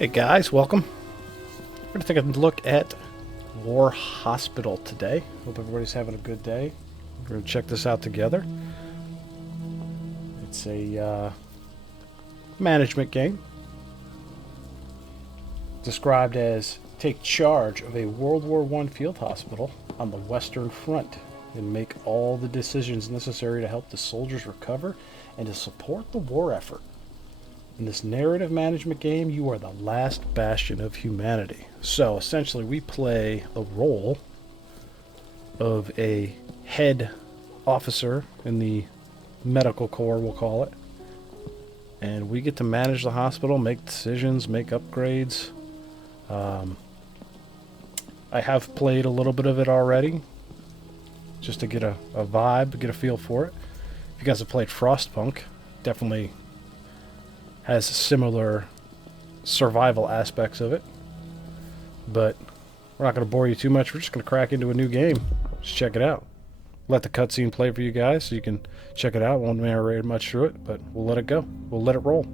Hey guys, welcome. We're going to take a look at War Hospital today. Hope everybody's having a good day. We're going to check this out together. It's a management game. Described as take charge of a World War I field hospital on the Western Front and make all the decisions necessary to help the soldiers recover and to support the war effort. In this narrative management game, you are the last bastion of humanity. So essentially, we play the role of a head officer in the medical corps, we'll call it. And we get to manage the hospital, make decisions, make upgrades. I have played a little bit of it already, just to get a vibe, get a feel for it. If you guys have played Frostpunk, definitely has similar survival aspects of it. But we're not going to bore you too much. We're just going to crack into a new game. Just check it out. Let the cutscene play for you guys so you can check it out. Won't narrate much through it, but we'll let it go. We'll let it roll.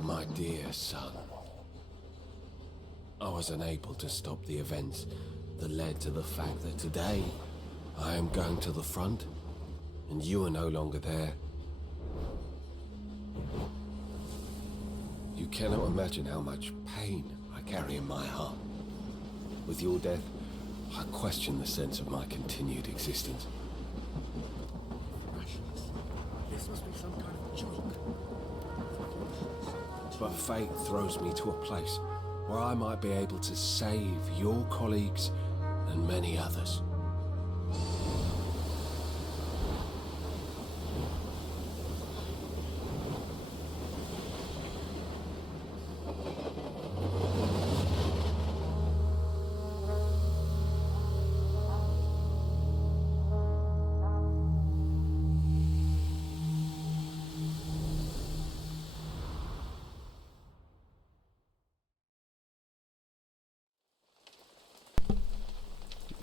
My dear son, I was unable to stop the events that led to the fact that today I am going to the front and you are no longer there. You cannot imagine how much pain I carry in my heart. With your death, I question the sense of my continued existence. This must be some kind of joke. But fate throws me to a place where I might be able to save your colleagues and many others.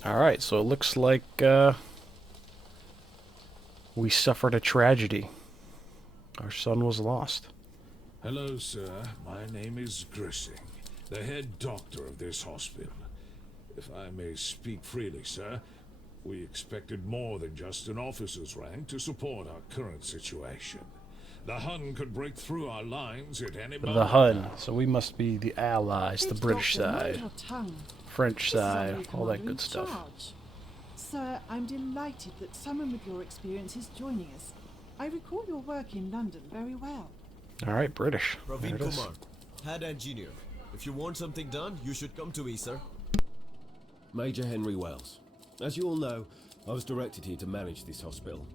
Alright, so it looks like we suffered a tragedy. Our son was lost. Hello, sir. My name is Grissing, the head doctor of this hospital. If I may speak freely, sir, we expected more than just an officer's rank to support our current situation. The Hun could break through our lines at any moment. The Hun, so we must be the Allies, the British Doctor, side, mind your tongue. French This is side, our all commander that in good stuff. charge. Sir, I'm delighted that someone with your experience is joining us. I recall your work in London very well. Alright, British. There Praveen it is. Kumar, head engineer. If you want something done, you should come to me, sir. Major Henry Wells. As you all know, I was directed here to manage this hospital.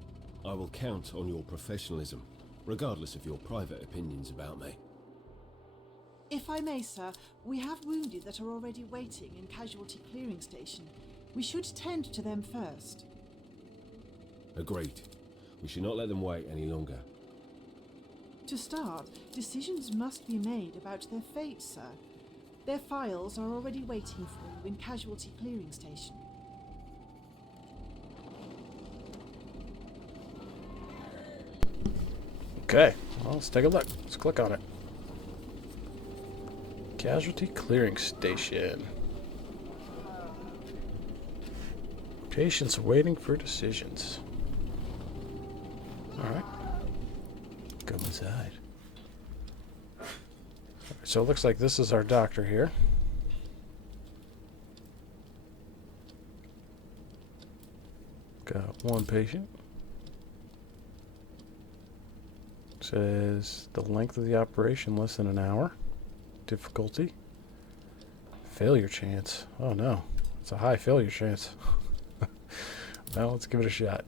I will count on your professionalism, regardless of your private opinions about me. If I may, sir, we have wounded that are already waiting in Casualty Clearing Station. We should tend to them first. Agreed. We should not let them wait any longer. To start, decisions must be made about their fate, sir. Their files are already waiting for you in Casualty Clearing Station. Okay, well, let's take a look. Let's click on it. Casualty Clearing Station. Patients waiting for decisions. Alright. Go inside. So it looks like this is our doctor here. Got one patient. Says the length of the operation less than an hour. Difficulty. Failure chance. Oh no. It's a high failure chance. Well, let's give it a shot.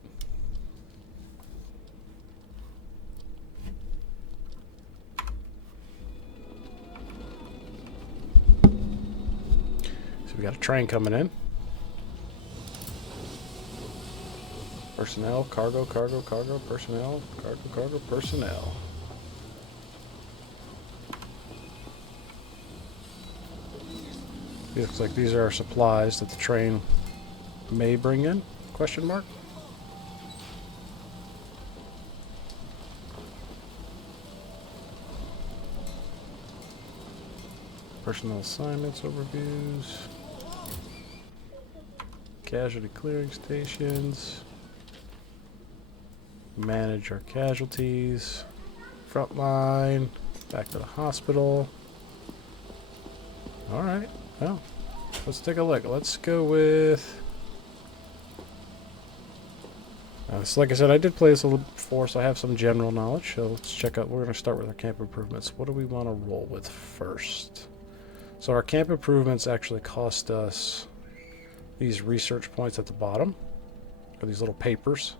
So we got a train coming in. Personnel, cargo, personnel, cargo, personnel. It looks like these are our supplies that the train may bring in? Question mark? Personnel assignments, overviews. Casualty clearing stations. Manage our casualties. Frontline. Back to the hospital. Alright, well, let's take a look. Let's go with... so like I said, I did play this a little before, so I have some general knowledge. So let's check out, we're going to start with our camp improvements. What do we want to roll with first? So our camp improvements actually cost us these research points at the bottom, or these little papers.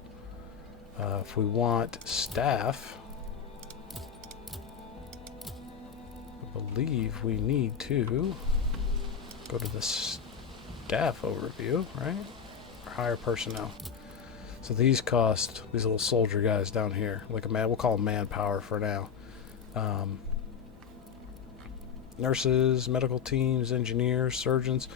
If we want staff, I believe we need to go to the staff overview, right? Or hire personnel. So these cost these little soldier guys down here, like we'll call them manpower for now. Nurses, medical teams, engineers, surgeons.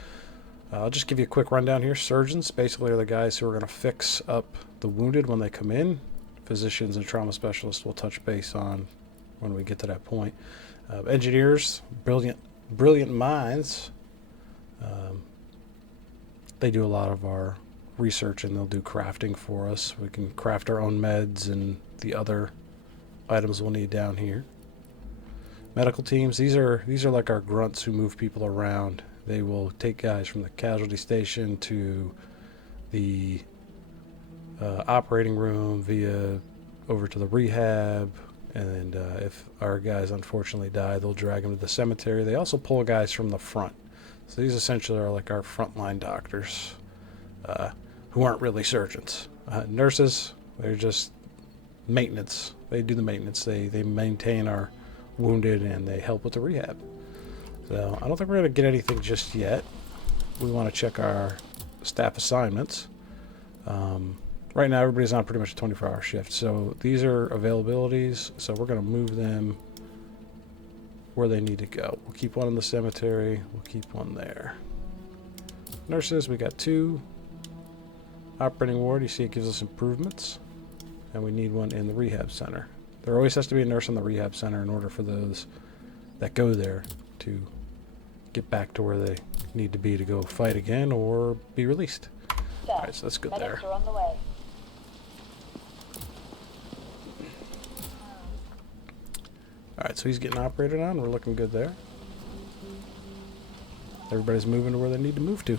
I'll just give you a quick rundown here. Surgeons basically are the guys who are going to fix up the wounded when they come in. Physicians and trauma specialists will touch base on when we get to that point. Engineers, brilliant minds. They do a lot of our research and they'll do crafting for us. We can craft our own meds and the other items we'll need down here. Medical teams, these are like our grunts who move people around. They will take guys from the casualty station to the operating room via over to the rehab, and if our guys unfortunately die, they'll drag them to the cemetery. They also pull guys from the front. So these essentially are like our frontline doctors who aren't really surgeons. Nurses, they're just maintenance. They do the maintenance. They maintain our wounded and they help with the rehab. So I don't think we're going to get anything just yet. We want to check our staff assignments. Right now everybody's on pretty much a 24-hour shift. So these are availabilities. So we're going to move them where they need to go. We'll keep one in the cemetery. We'll keep one there. Nurses, we got 2. Operating ward, you see it gives us improvements. And we need one in the rehab center. There always has to be a nurse in the rehab center in order for those that go there to get back to where they need to be to go fight again or be released. Alright, so that's good there. Medics are on the way. Alright, so he's getting operated on. We're looking good there. Everybody's moving to where they need to move to.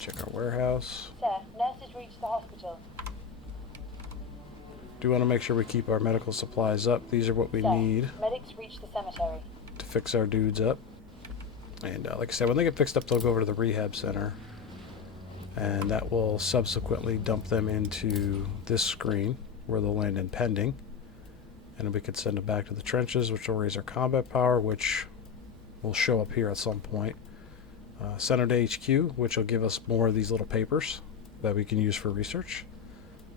Check our warehouse. Sir, nurses reached the hospital. Do want to make sure we keep our medical supplies up. These are what we need Medics reached the cemetery. to fix our dudes up. And like I said, when they get fixed up, they'll go over to the rehab center. And that will subsequently dump them into this screen where they'll land in pending. And we could send them back to the trenches, which will raise our combat power, which will show up here at some point. Send them to HQ, which will give us more of these little papers that we can use for research.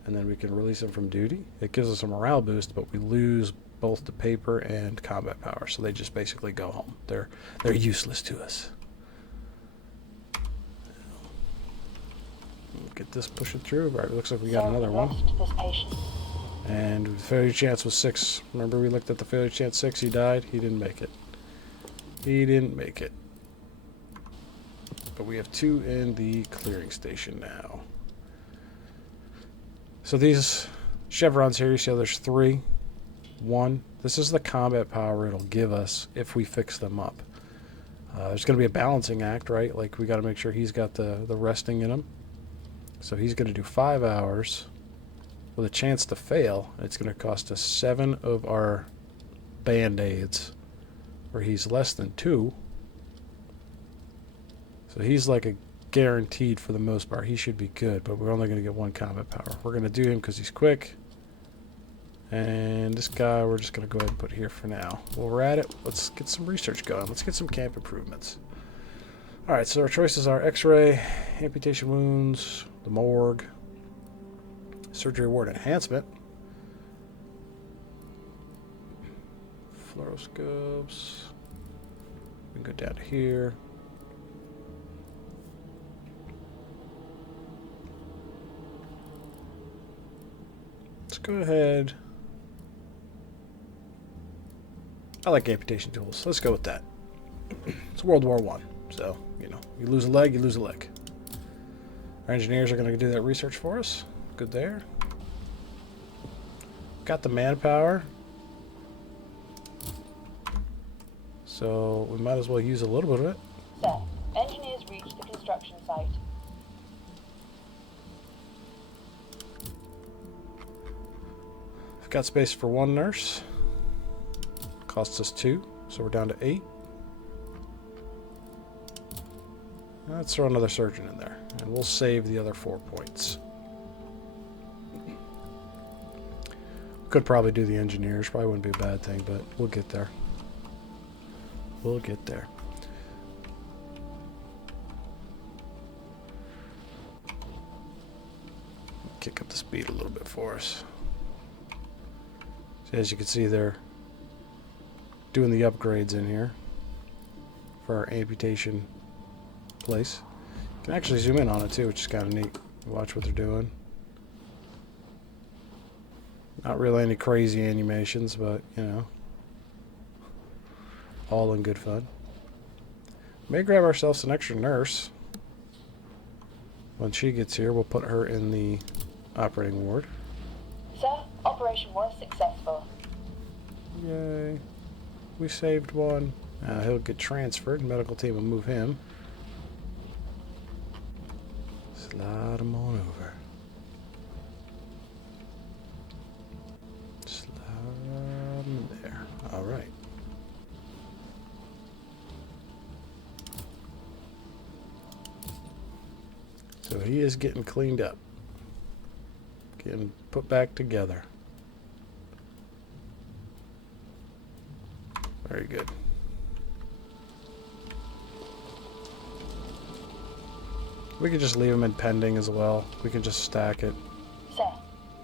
And then we can release them from duty. It gives us a morale boost, but we lose both the paper and combat power. So they just basically go home. They're useless to us. Get this pushing through. Right, it looks like we got another one. This patient. And the failure chance was 6. Remember we looked at the failure chance 6, he died? He didn't make it. He didn't make it. But we have 2 in the clearing station now. So these chevrons here, you see how there's 3. 1. This is the combat power it'll give us if we fix them up. There's going to be a balancing act, right? Like we got to make sure he's got the resting in him. So he's going to do 5 hours with a chance to fail. It's going to cost us 7 of our band-aids, where he's less than 2. So he's like a guaranteed for the most part. He should be good, but we're only going to get 1 combat power. We're going to do him because he's quick. And this guy we're just going to go ahead and put here for now. While we're at it, let's get some research going. Let's get some camp improvements. Alright, so our choices are X-ray, amputation wounds, the morgue, surgery ward enhancement, fluoroscopes. We can go down to here. Let's go ahead. I like amputation tools. Let's go with that. It's World War I, so, you know, you lose a leg, you lose a leg. Our engineers are going to do that research for us. Good there. Got the manpower. So we might as well use a little bit of it. Sir, engineers reached the construction site. We've got space for 1 nurse. Costs us 2, so we're down to 8. Let's throw another surgeon in there, and we'll save the other 4 points. Could probably do the engineers. Probably wouldn't be a bad thing, but we'll get there. We'll get there. Kick up the speed a little bit for us. So as you can see, they're doing the upgrades in here for our amputation place. You can actually zoom in on it too, which is kind of neat. Watch what they're doing. Not really any crazy animations, but you know, all in good fun. May grab ourselves an extra nurse. When she gets here, we'll put her in the operating ward. Sir, operation was successful. Yay. We saved one. He'll get transferred. Medical team will move him. Slide him on over. Slide him in there. Alright. So he is getting cleaned up. Getting put back together. Very good. We could just leave him in pending as well. We can just stack it. Sir,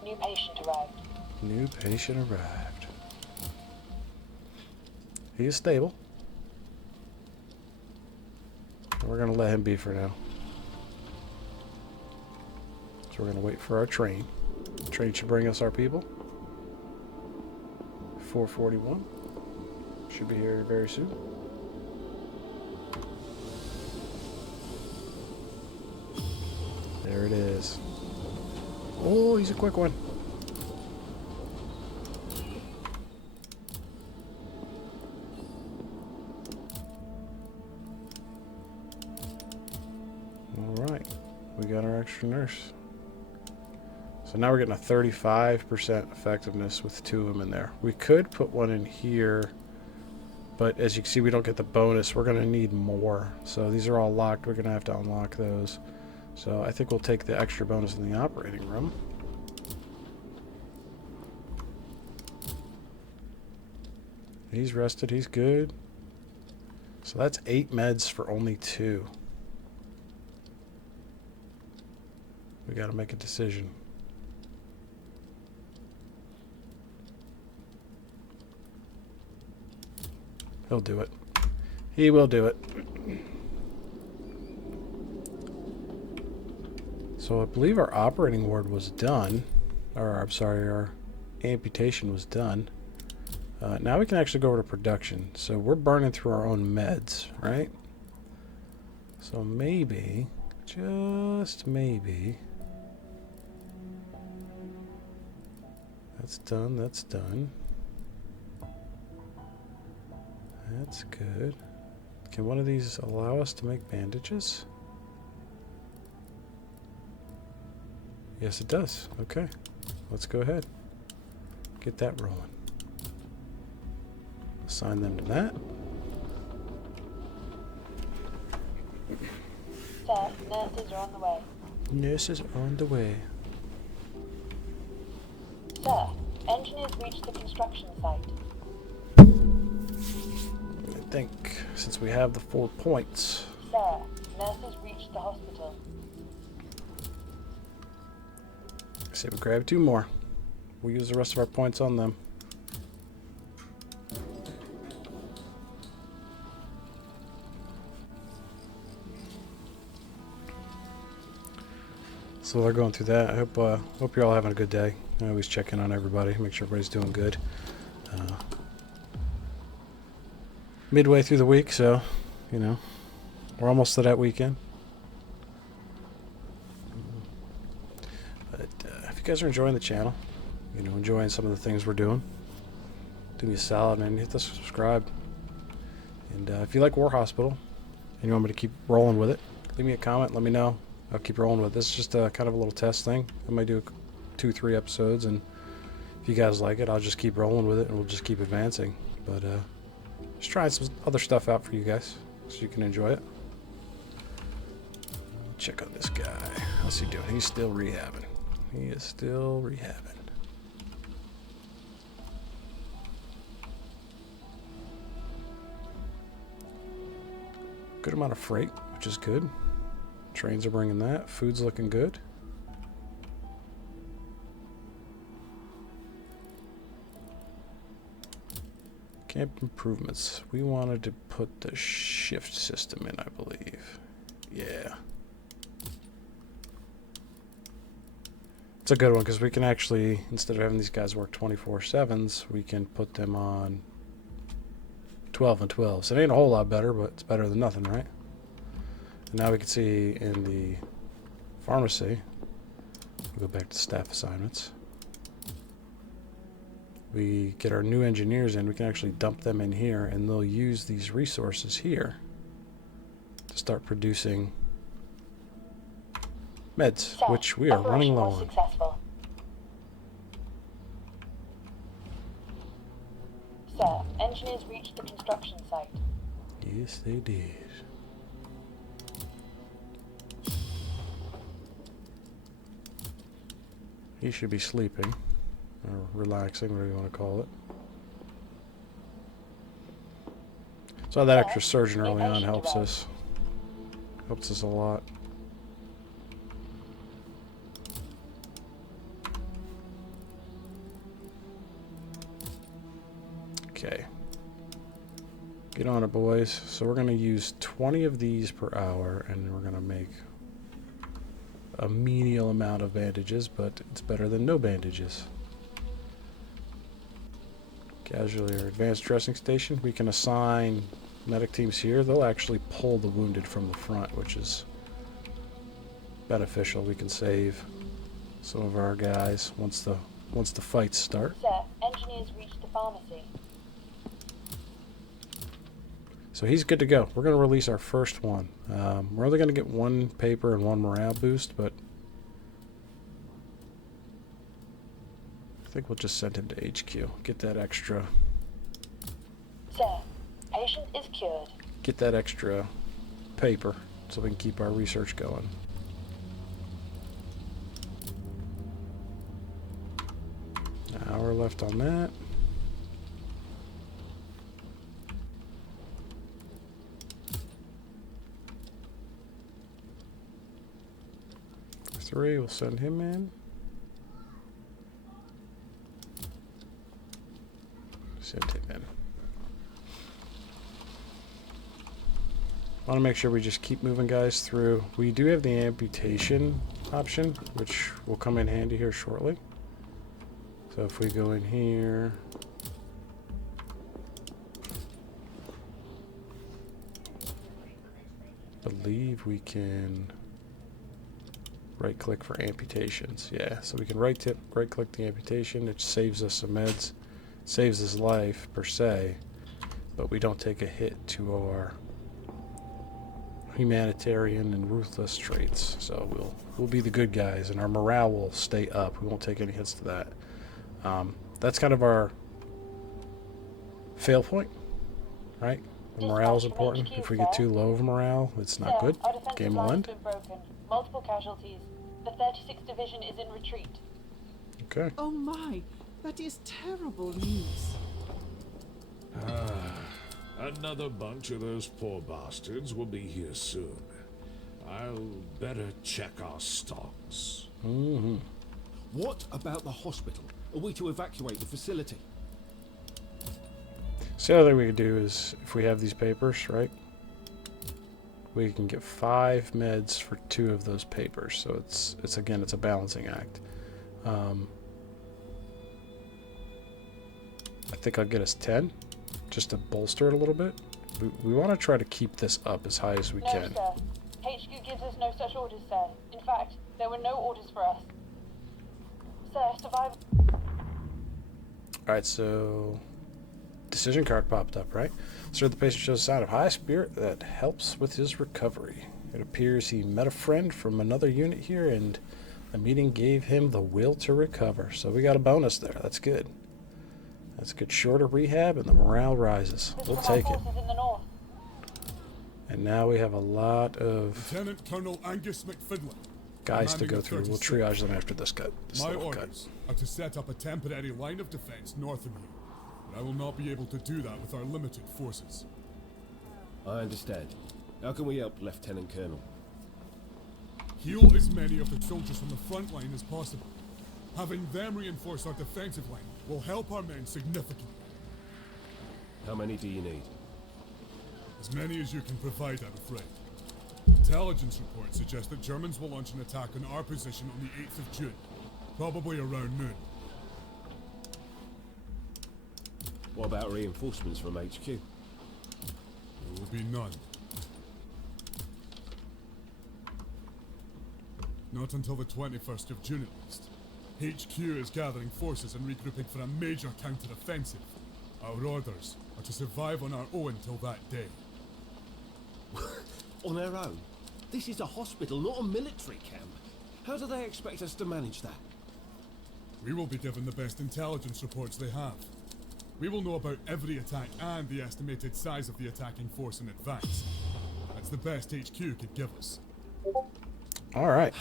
new patient arrived. New patient arrived. He is stable. We're going to let him be for now. So we're going to wait for our train. The train should bring us our people. 441. Should be here very soon. There it is. Oh, he's a quick one. Alright. We got our extra nurse. So now we're getting a 35% effectiveness with 2 of them in there. We could put one in here, but as you can see, we don't get the bonus. We're going to need more. So these are all locked. We're going to have to unlock those. So I think we'll take the extra bonus in the operating room. He's rested. He's good. So that's 8 meds for only 2. We got to make a decision. He'll do it. He will do it. So I believe our operating ward was done. Or, I'm sorry, our amputation was done. Now we can actually go over to production. So we're burning through our own meds, right? So maybe, just maybe. That's done, that's done. That's good. Can one of these allow us to make bandages? Yes, it does. Okay. Let's go ahead. Get that rolling. Assign them to that. Sir, nurses are on the way. Nurses are on the way. Sir, engineers reached the construction site. I think since we have the 4 points. Sir, nurses reached the hospital. Say we grab 2 more. We'll use the rest of our points on them. So they're going through that. I hope you're all having a good day. I always check in on everybody, make sure everybody's doing good. Midway through the week, so you know we're almost to that weekend. But if you guys are enjoying the channel, you know, enjoying some of the things we're doing, do me a solid and hit the subscribe. And if you like War Hospital and you want me to keep rolling with it, leave me a comment. Let me know. I'll keep rolling with this. It's just kind of a little test thing. I might do 2-3 episodes, and if you guys like it, I'll just keep rolling with it, and we'll just keep advancing. But just trying some other stuff out for you guys, so you can enjoy it. Check on this guy. How's he doing? He's still rehabbing. He is still rehabbing. Good amount of freight, which is good. Trains are bringing that. Food's looking good. Camp improvements. We wanted to put the shift system in, I believe. Yeah. It's a good one because we can actually, instead of having these guys work 24/7s, we can put them on 12 and 12. So it ain't a whole lot better, but it's better than nothing, right? And now we can see in the pharmacy, we'll go back to staff assignments. We get our new engineers in, we can actually dump them in here, and they'll use these resources here to start producing meds, Sir, which we are running operation low was on. Successful. Sir, engineers reached the construction site. Yes, they did. He should be sleeping, or relaxing, whatever you want to call it. So that extra surgeon early on helps us. Helps us a lot. Okay. Get on it, boys. So we're going to use 20 of these per hour, and we're going to make a menial amount of bandages, but it's better than no bandages. Casualty or advanced dressing station. We can assign medic teams here. They'll actually pull the wounded from the front, which is beneficial. We can save some of our guys once the fights start. Sir, engineers reached the pharmacy. So he's good to go. We're going to release our first one. We're only going to get 1 paper and 1 morale boost, but I think we'll just send him to HQ. Get that extra. Sir, patient is cured. Get that extra paper so we can keep our research going. An hour left on that. We'll send him in. Send him in. I want to make sure we just keep moving guys through. We do have the amputation option, which will come in handy here shortly. So if we go in here, I believe we can right click for amputations. Yeah, so we can right click the amputation. It saves us some meds, saves his life per se, but we don't take a hit to our humanitarian and ruthless traits. So we'll be the good guys, and our morale will stay up. We won't take any hits to that. That's kind of our fail point, right? The morale is important. If we get too low of morale, it's not good. Our defensive Game will line's end. been broken. Multiple casualties. The 36th Division is in retreat. Okay. Oh my! That is terrible news. Another bunch of those poor bastards will be here soon. I'll better check our stocks. Mm-hmm. What about the hospital? Are we to evacuate the facility? So the other thing we could do is, if we have these papers, right? We can get 5 meds for 2 of those papers. So it's again, it's a balancing act. I think I'll get us 10, just to bolster it a little bit. We want to try to keep this up as high as we can. No, sir. HQ gives us no such orders, sir. In fact, there were no orders for us. Sir, survival... Alright, so decision card popped up, right? Sir, the patient shows a sign of high spirit that helps with his recovery. It appears he met a friend from another unit here, and the meeting gave him the will to recover. So we got a bonus there. That's good. That's good. Shorter rehab, and the morale rises. We'll take it. Forces in the north. And now we have a lot of Lieutenant Colonel Angus McFidley. guys to commanding go the through. We'll 36th. triage them after this cut. This My little orders are to set up a temporary line of defense north of here. But I will not be able to do that with our limited forces. I understand. How can we help, Lieutenant Colonel? Heal as many of the soldiers from the front line as possible. Having them reinforce our defensive line will help our men significantly. How many do you need? As many as you can provide, I'm afraid. Intelligence reports suggest that Germans will launch an attack on our position on the 8th of June, probably around noon. What about reinforcements from HQ? There will be none. Not until the 21st of June at least. HQ is gathering forces and regrouping for a major counter-offensive. Our orders are to survive on our own till that day. On our own? This is a hospital, not a military camp. How do they expect us to manage that? We will be given the best intelligence reports they have. We will know about every attack and the estimated size of the attacking force in advance. That's the best HQ could give us. All right.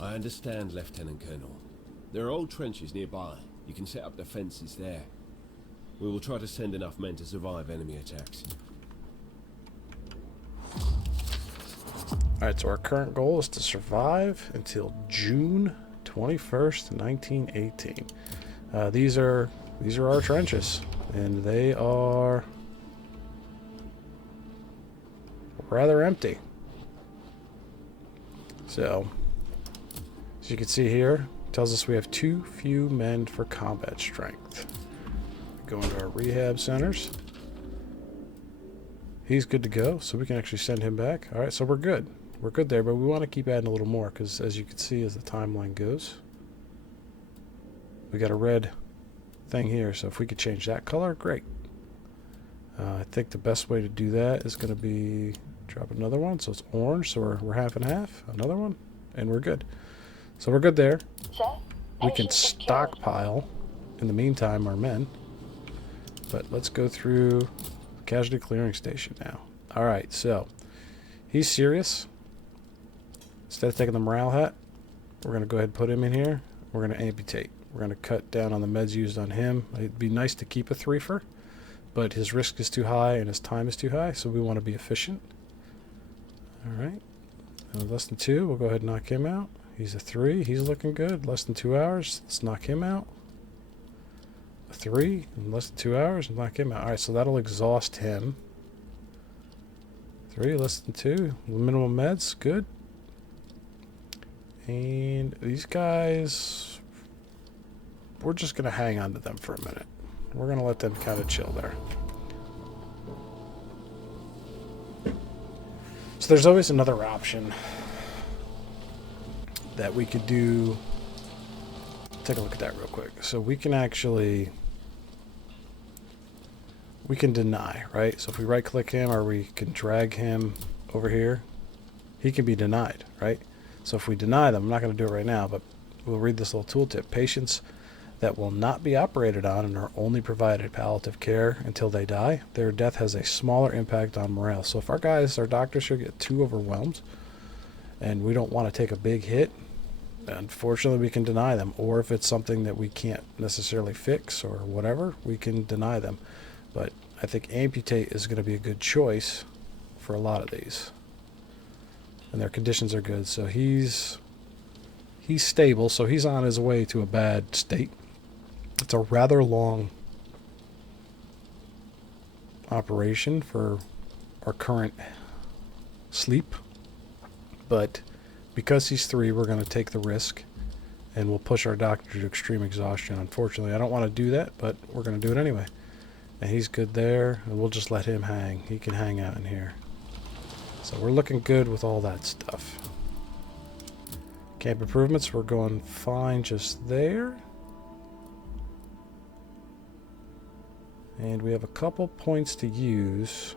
I understand, Lieutenant Colonel. There are old trenches nearby. You can set up defenses there. We will try to send enough men to survive enemy attacks. Alright, so our current goal is to survive until June 21st, 1918. These are our trenches, and they are rather empty. So, as you can see here, it tells us we have too few men for combat strength. Go into our rehab centers. He's good to go, so we can actually send him back. Alright, so we're good. We're good there, but we want to keep adding a little more, because as you can see as the timeline goes, we got a red thing here, so if we could change that color, great. I think the best way to do that is going to be drop another one, so it's orange, so we're half and half, another one, and we're good. So we're good there. Sir, We can patient is cured. stockpile, in the meantime, our men. But let's go through the casualty clearing station now. Alright, so he's serious. Instead of taking the morale hat, we're going to go ahead and put him in here. We're going to amputate. We're going to cut down on the meds used on him. It'd be nice to keep a threefer, but his risk is too high and his time is too high, so we want to be efficient. Alright. Less than 2, we'll go ahead and knock him out. He's a 3. He's looking good. Less than 2 hours. Let's knock him out. A 3 in less than 2 hours and knock him out. Alright, so that'll exhaust him. 3, less than 2. Minimum meds. Good. And these guys, we're just going to hang on to them for a minute. We're going to let them kind of chill there. So there's always another option that we could do. Take a look at that real quick. So we can actually, we can deny, right? So if we right click him or we can drag him over here, he can be denied, right? So if we deny them, I'm not going to do it right now, but we'll read this little tooltip. Patients that will not be operated on and are only provided palliative care until they die, their death has a smaller impact on morale. So if our guys, our doctors should get too overwhelmed and we don't want to take a big hit, unfortunately, we can deny them. Or if it's something that we can't necessarily fix or whatever, we can deny them. But I think amputate is going to be a good choice for a lot of these. And their conditions are good. So he's stable, so he's on his way to a bad state. It's a rather long operation for our current sleep. But because he's 3, we're going to take the risk. And we'll push our doctor to extreme exhaustion. Unfortunately, I don't want to do that, but we're going to do it anyway. And he's good there, and we'll just let him hang. He can hang out in here. So we're looking good with all that stuff. Camp improvements, we're going fine just there. And we have a couple points to use.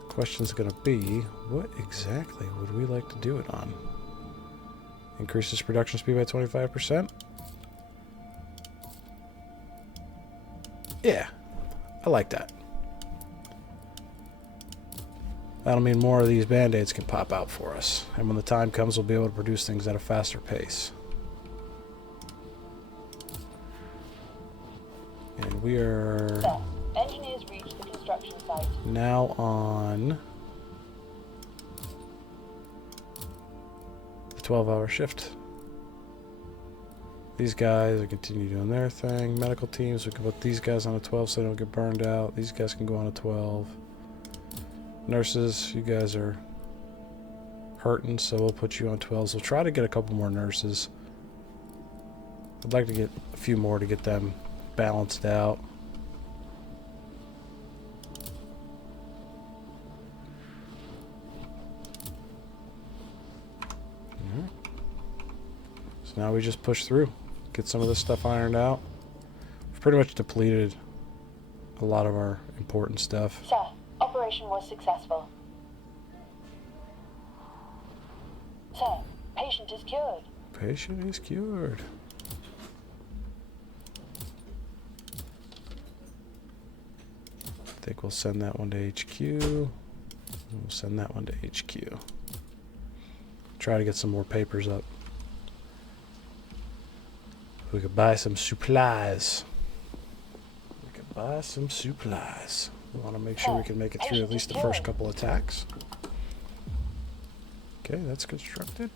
The question's going to be, what exactly would we like to do it on? Increases production speed by 25%. Yeah, I like that. That'll mean more of these band-aids can pop out for us. And when the time comes, we'll be able to produce things at a faster pace. And we are Sir, engineers reached the construction site. now on the 12-hour shift. These guys will continue doing their thing. Medical teams, we can put these guys on a 12 so they don't get burned out. These guys can go on a 12. Nurses, you guys are hurting, so we'll put you on 12s. We'll try to get a couple more nurses. I'd like to get a few more to get them balanced out. Alright. So now we just push through. Get some of this stuff ironed out. We've pretty much depleted a lot of our important stuff. Sir, operation was successful. Sir, patient is cured. Patient is cured. I think we'll send that one to HQ. We'll send that one to HQ. Try to get some more papers up. We could buy some supplies. We could buy some supplies. We want to make sure we can make it through at least the first couple attacks. Okay, that's constructed.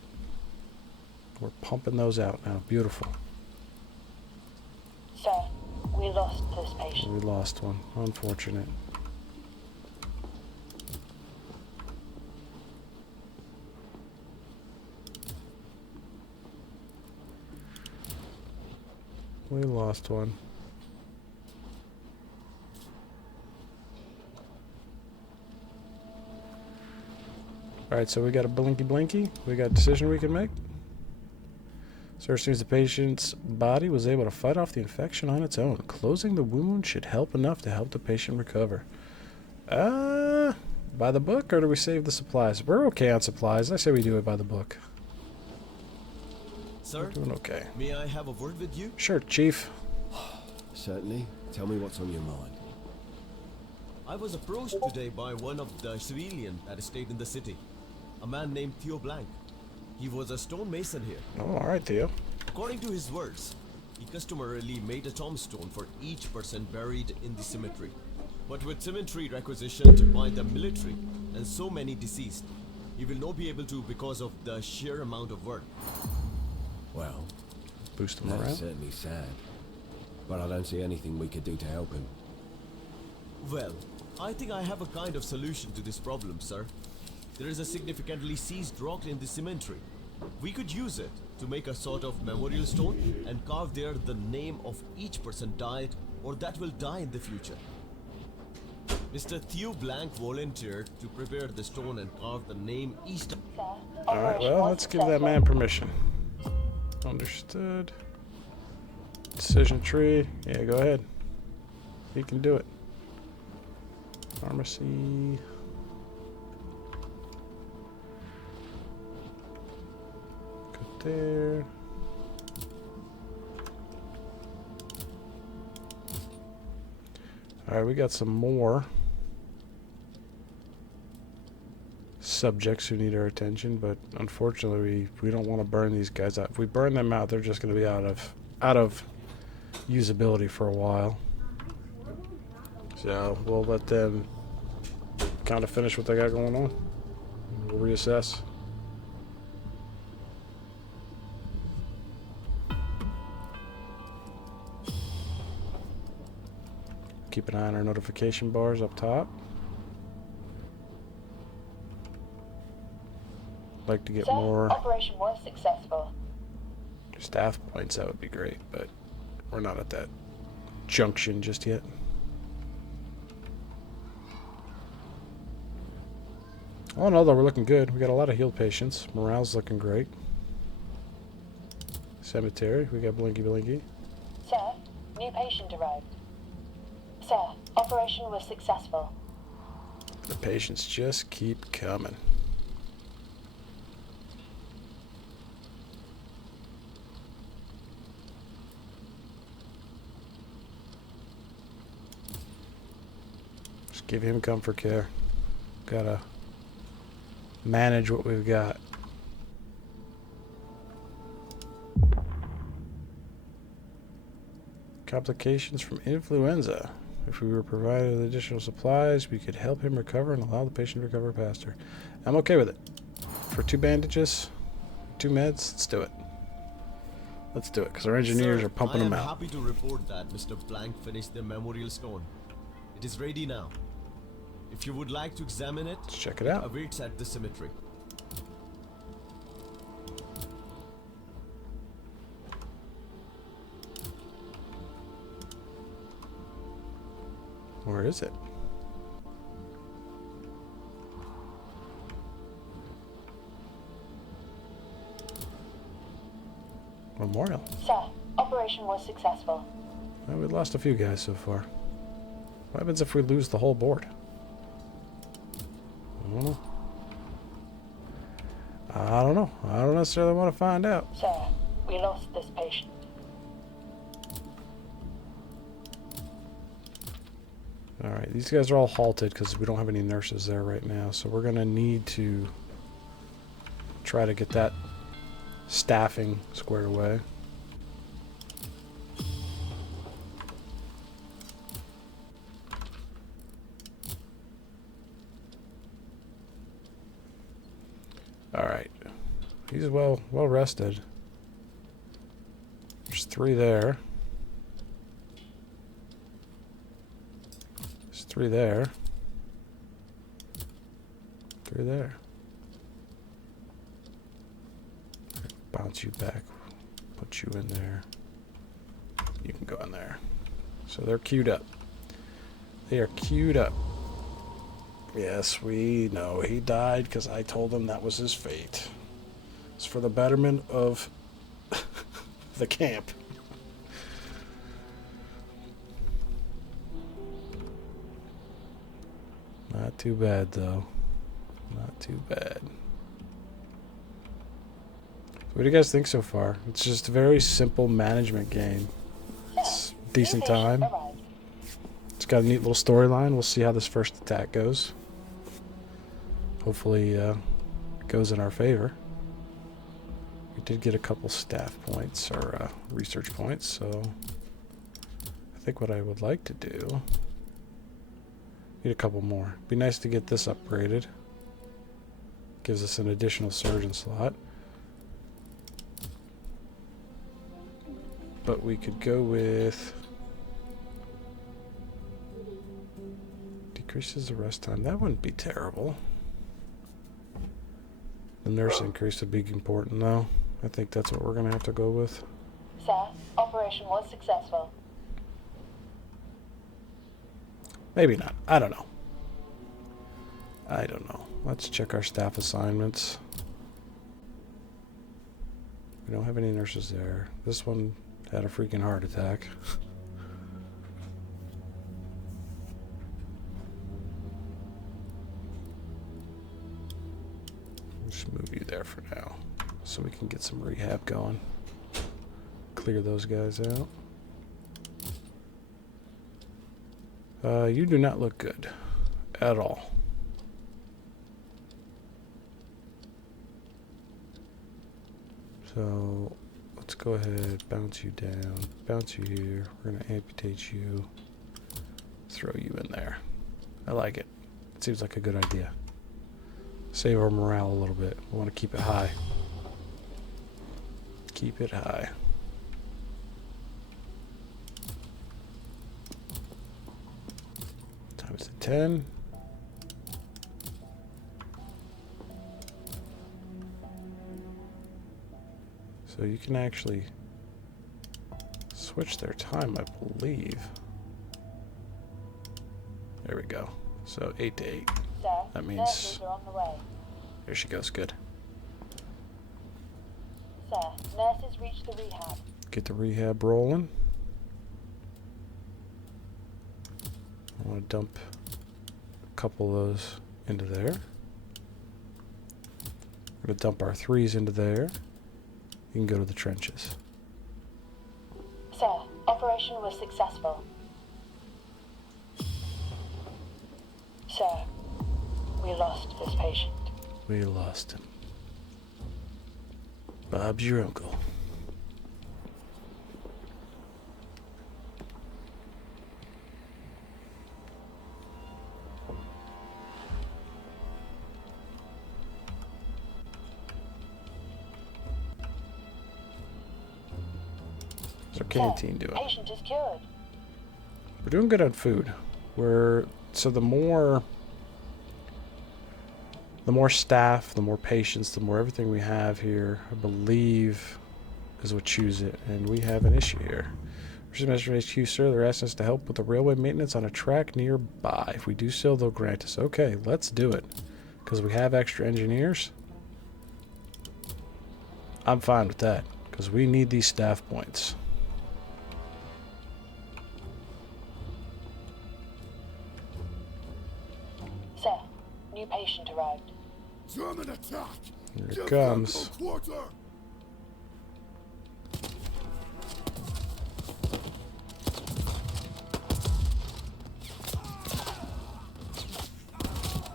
We're pumping those out now. Beautiful. Sir, we lost this patient. We lost one. Unfortunate. We lost one. Alright, so we got a blinky blinky. We got a decision we can make. Search seems the patient's body was able to fight off the infection on its own. Closing the wound should help enough to help the patient recover. By the book, or do we save the supplies? We're okay on supplies. I say we do it by the book. Sir, We're doing okay. may I have a word with you? Sure, Chief. Certainly. Tell me what's on your mind. I was approached today by one of the civilians that stayed in the city. A man named Theo Blank. He was a stonemason here. Oh, alright, Theo. According to his words, he customarily made a tombstone for each person buried in the cemetery. But with cemetery requisitioned by the military and so many deceased, he will not be able to because of the sheer amount of work. Well, Boost him that's around. certainly sad. But I don't see anything we could do to help him. Well, I think I have a kind of solution to this problem, sir. There is a significantly seized rock in the cemetery. We could use it to make a sort of memorial stone and carve there the name of each person died or that will die in the future. Mr. Theo Blank volunteered to prepare the stone and carve the name each time. Sir, Alright, operation well, was let's give that successful. man permission. Understood. Decision tree. Yeah, go ahead. He can do it. Pharmacy. Go there. Alright, we got some more subjects who need our attention, but unfortunately we don't want to burn these guys out. If we burn them out, they're just going to be out of usability for a while. So we'll let them kind of finish what they got going on. We'll reassess. Keep an eye on our notification bars up top. Like to get Sir, more operation was successful. staff points. That would be great, but we're not at that junction just yet. All in all, though, we're looking good. We got a lot of healed patients. Morale's looking great. Cemetery, we got Blinky Blinky. Sir, new patient arrived. Sir, operation was successful. The patients just keep coming. Just give him comfort care. Gotta manage what we've got. Complications from influenza. If we were provided with additional supplies, we could help him recover and allow the patient to recover faster. I'm okay with it. For 2 bandages, 2 meds, let's do it. Let's do it, because our engineers Sir, are pumping them I am out. happy to report that Mr. Blank finished the memorial stone. It is ready now. If you would like to examine it, Let's check it out. awaits at the cemetery. Where is it? Memorial. Sir, operation was successful. Well, we lost a few guys so far. What happens if we lose the whole board? I don't know. I don't know. I don't necessarily want to find out. Sir, we lost this patient. Alright, these guys are all halted because we don't have any nurses there right now. So we're going to need to try to get that staffing squared away. Alright. He's well rested. There's 3 there. 3 there. 3 there. Bounce you back. Put you in there. You can go in there. So they're queued up. They are queued up. Yes, we know he died because I told him that was his fate. It's for the betterment of the camp. Not too bad, though. Not too bad. What do you guys think so far? It's just a very simple management game. It's decent time. It's got a neat little storyline. We'll see how this first attack goes. Hopefully, it goes in our favor. We did get a couple staff points, or research points, so I think what I would like to do... Need a couple more. Be nice to get this upgraded. Gives us an additional surgeon slot. But we could go with... Decreases the rest time. That wouldn't be terrible. The nurse increase would be important, though. I think that's what we're going to have to go with. Sir, operation was successful. Maybe not. I don't know. I don't know. Let's check our staff assignments. We don't have any nurses there. This one had a freaking heart attack. Just move you there for now, so we can get some rehab going. Clear those guys out. You do not look good. At all. So let's go ahead, bounce you down, bounce you here. We're going to amputate you, throw you in there. I like it. It seems like a good idea. Save our morale a little bit. We want to keep it high. Keep it high. Times 10. So you can actually switch their time, I believe. There we go. So 8 to 8. Sir, That means- nurses are on the way. Here she goes. Good. Sir, nurses reached the rehab. Get the rehab rolling. I want to dump a couple of those into there. We're going to dump our 3s into there. You can go to the trenches. Sir, operation was successful. Sir, we lost this patient. We lost him. Bob's your uncle. How's our canteen doing? Patient is cured. We're doing good on food. So the more staff, the more patients, the more everything we have here, I believe, is what choose it. And we have an issue here. Mr. HQ, sir, they're asking us to help with the railway maintenance on a track nearby. If we do so, they'll grant us. Okay, let's do it. Because we have extra engineers. I'm fine with that. Because we need these staff points. Sir, new patient arrived. German attack! Here it comes. Quarter!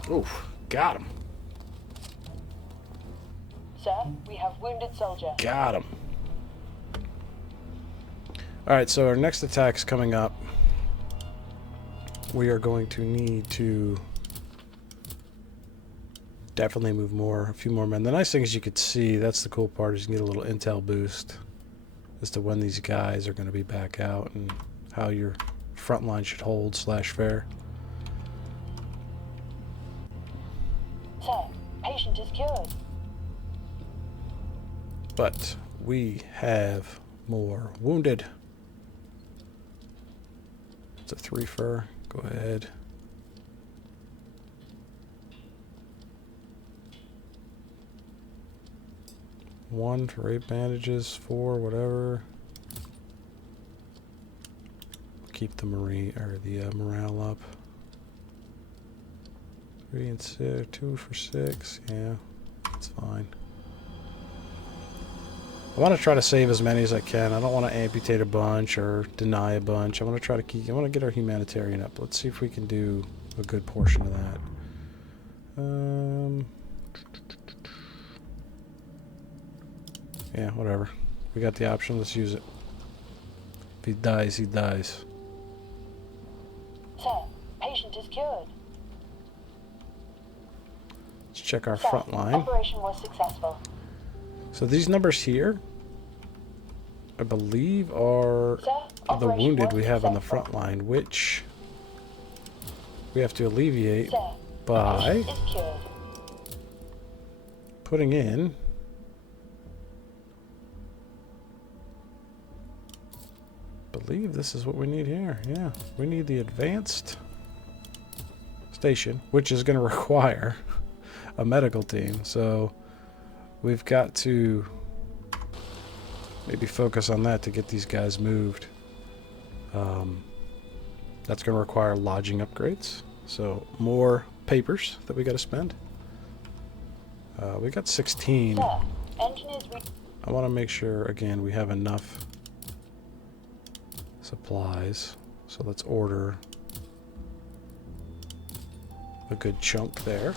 Oof, got him. Sir, we have wounded soldier. Got him. Alright, so our next attack is coming up. We are going to need to definitely move a few more men. The nice thing is you could see, that's the cool part, is you can get a little intel boost as to when these guys are going to be back out and how your front line should hold / fare. Sir, patient is cured. But we have more wounded. It's a 3 fur. Go ahead. One for 8 bandages, 4, whatever. Keep the morale up. 3 and 6, 2 for 6. Yeah, that's fine. I want to try to save as many as I can. I don't want to amputate a bunch or deny a bunch. I want to try to I want to get our humanitarian up. Let's see if we can do a good portion of that. Yeah, whatever. We got the option. Let's use it. If he dies, he dies. Sir, patient is cured. Let's check our Sir, front line. operation was successful. So these numbers here, I believe, are Sir, the operation wounded was we have on the successful. front line, which we have to alleviate Sir, by patient is cured. putting in I believe this is what we need here. Yeah, we need the advanced station, which is going to require a medical team. So we've got to maybe focus on that to get these guys moved. That's going to require lodging upgrades. So more papers that we got to spend. We got 16. Sir, engineers I want to make sure, again, we have enough supplies. So let's order a good chunk there.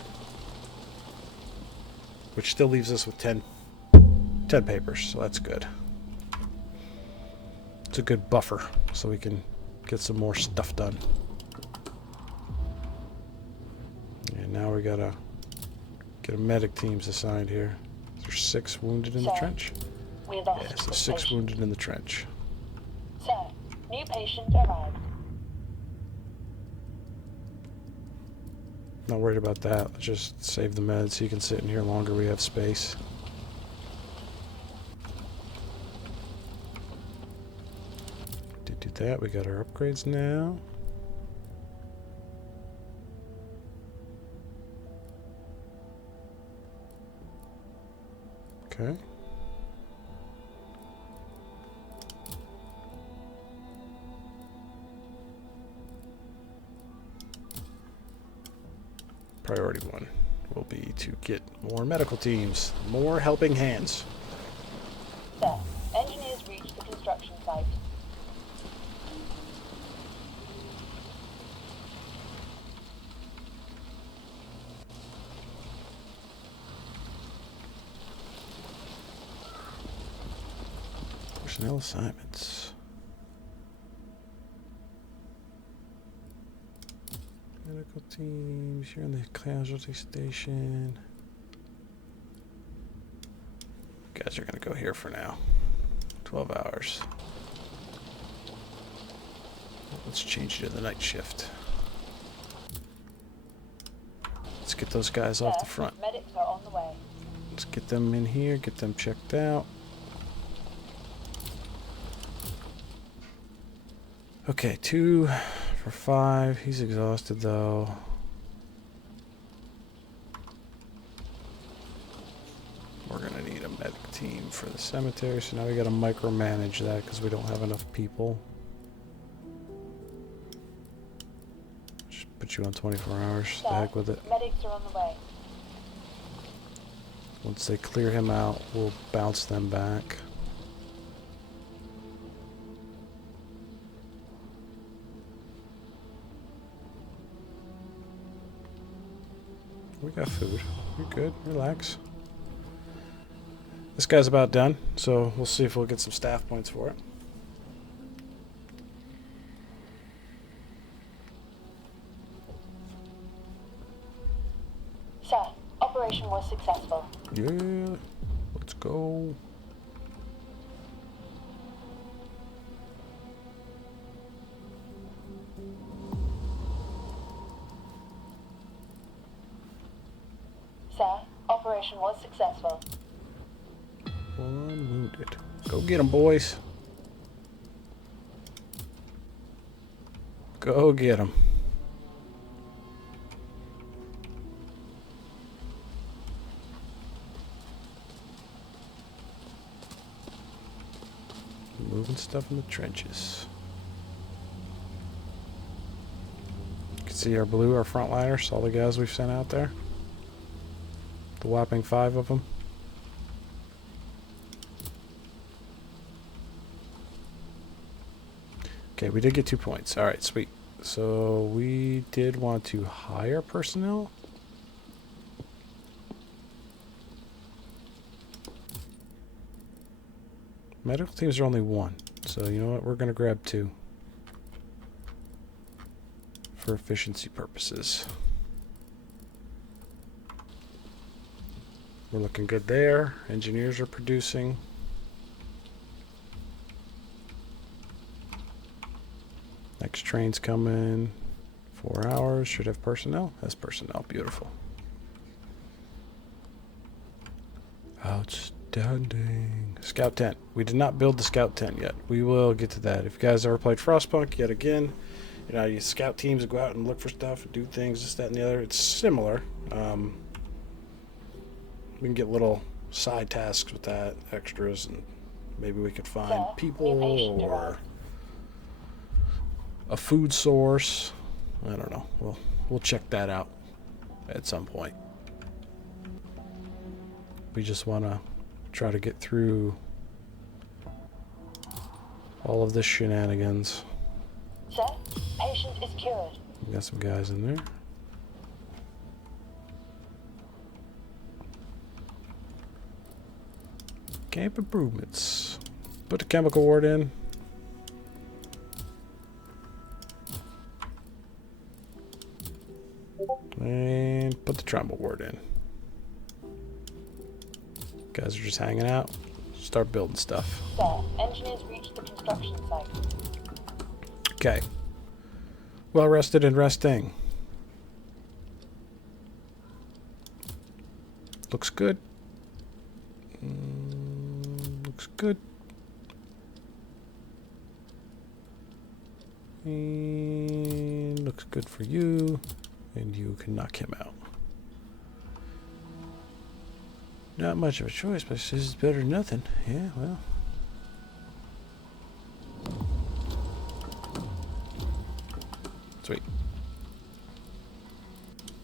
Which still leaves us with 10 10 papers, so that's good. It's a good buffer, so we can get some more stuff done. And now we gotta get a medic teams assigned here. There's 6 wounded in the trench. We lost Yeah, so this 6 patient. wounded in the trench. Sir, new patient arrived. Not worried about that. Let's just save the meds so you can sit in here longer. We have space. Did do that. We got our upgrades now. Okay. Priority 1 will be to get more medical teams, more helping hands. Sir, engineers reached the construction site. Personnel assignments. Medical teams, you're in the casualty station. You guys are gonna go here for now. 12 hours. Let's change it to the night shift. Let's get those guys off the front. Medics are on the way. Let's get them in here, get them checked out. Okay, 2 for 5. He's exhausted though. We're gonna need a medic team for the cemetery, so now we gotta micromanage that because we don't have enough people. Just put you on 24 hours. Sir, The heck with it. medics are on the way. Once they clear him out, we'll bounce them back. We got food. You're good. Relax. This guy's about done, so we'll see if we'll get some staff points for it. Sir, operation was successful. Yeah. Let's go. Sir, operation was successful. 1 wounded. Go get 'em, boys. Go get 'em. Moving stuff in the trenches. You can see our blue, our frontliners, all the guys we've sent out there. The whopping 5 of them. Okay, we did get 2 points. Alright, sweet. So we did want to hire personnel. Medical teams are only 1. So you know what? We're going to grab 2. For efficiency purposes. We're looking good there. Engineers are producing. Next train's coming. 4 hours. Should have personnel. Has personnel. Beautiful. Outstanding. Scout tent. We did not build the scout tent yet. We will get to that. If you guys ever played Frostpunk, yet again, you know, you scout teams go out and look for stuff and do things, this, that, and the other. It's similar. We can get little side tasks with that, extras, and maybe we could find people or a food source. I don't know. We'll check that out at some point. We just want to try to get through all of this shenanigans. Sir, patient is cured. We got some guys in there. Camp improvements. Put the chemical ward in. And put the trundle ward in. Guys are just hanging out. Start building stuff. Sir, engineers reached the construction site. Okay. Well rested and resting. Looks good. Looks good. And looks good for you. And you can knock him out. Not much of a choice, but this is better than nothing. Yeah, well. Sweet.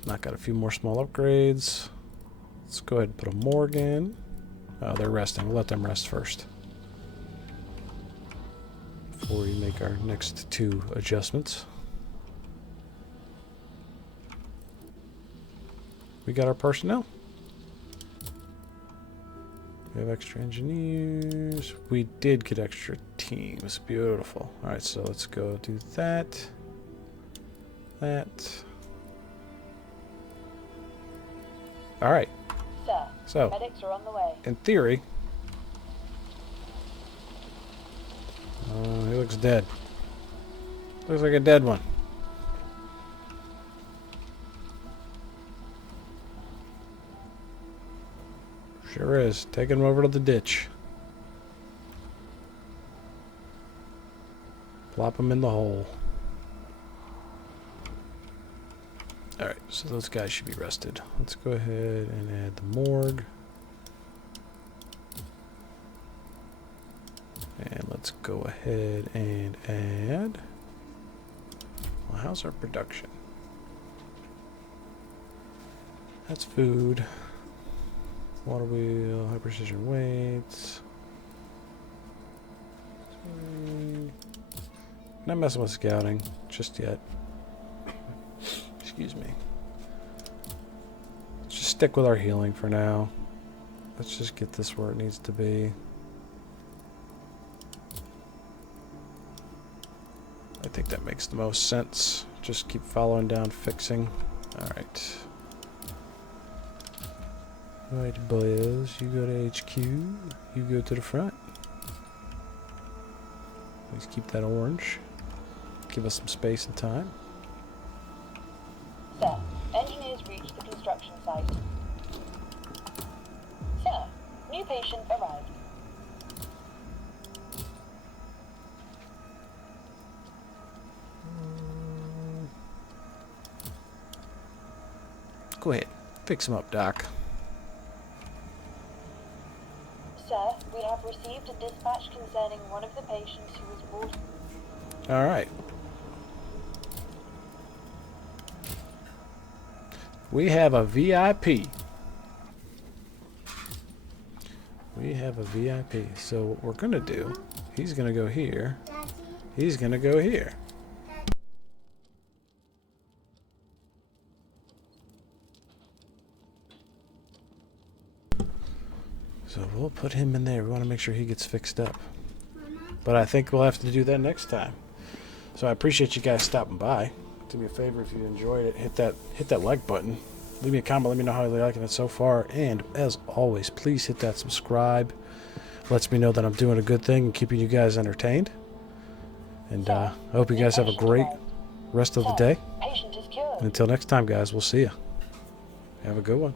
Knock out a few more small upgrades. Let's go ahead and put a morgue in. Oh, they're resting. We'll let them rest first. Before we make our next 2 adjustments. We got our personnel. We have extra engineers. We did get extra teams. Beautiful. Alright, so let's go do that. That. Alright. Sir, So, medics are on the way. in theory... he looks dead. Looks like a dead one. Sure is. Taking him over to the ditch. Plop him in the hole. Alright, so those guys should be rested. Let's go ahead and add the morgue. And let's go ahead and add... Well, how's our production? That's food. Water wheel, high precision weights. Not messing with scouting just yet. Excuse me. Let's just stick with our healing for now. Let's just get this where it needs to be. I think that makes the most sense. Just keep following down, fixing. Alright. Alright, boys. You go to HQ. You go to the front. Please keep that orange. Give us some space and time. Sir, engineers reached the construction site. Sir, new patient arrived. Go ahead. Fix him up, Doc. Sir, we have received a dispatch concerning one of the patients who was brought... Alright. We have a VIP. We have a VIP. So what we're going to do, he's going to go here. He's going to go here. So we'll put him in there. We want to make sure he gets fixed up. But I think we'll have to do that next time. So I appreciate you guys stopping by. Do me a favor if you enjoyed it, hit that like button. Leave me a comment, let me know how you're liking it so far. And as always, please hit that subscribe. Lets me know that I'm doing a good thing and keeping you guys entertained. And I hope you guys have a great rest of the day. Patient is cured. And until next time, guys, we'll see you. Have a good one.